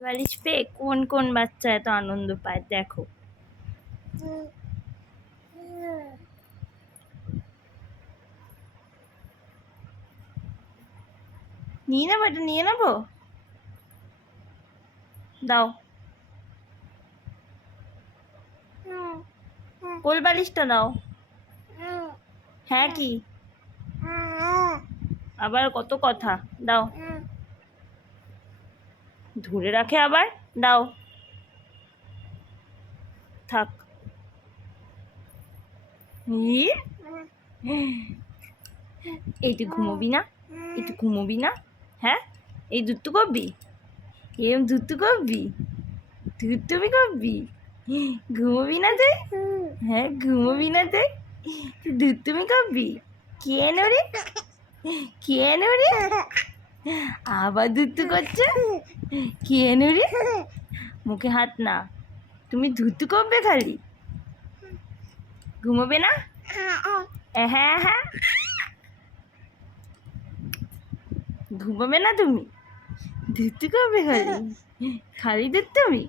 বালিশ পেয়ে কোন কোন বাচ্চা এত আনন্দ পায় দেখো। নিয়ে নেবো, এটা নিয়ে নেবো, দাও কোল বালিশটা দাও। হ্যাঁ কি আবার কত কথা, দাও। ধরে রাখে আবার, দাও। থাক। এইটু ঘুমোবি না, একটু ঘুমোবি না? হ্যাঁ, এই দুধটু করবি, এরম দুধটু করবি, দুধটুমি করবি, ঘুমোবি না তুই? হ্যাঁ, ঘুমোবি না তুই? তুই দুধটুমি করবি? কে এনো রে, কে এনো রে? আবার দুধটু করছে, কে এনো রে? মুখে হাত না, তুমি ধুতু করবে খালি, ঘুমোবে না? হ্যাঁ হ্যাঁ, ঘুমোবে না তুমি? ধুতু করবে খালি, খালি দুধ তুমি?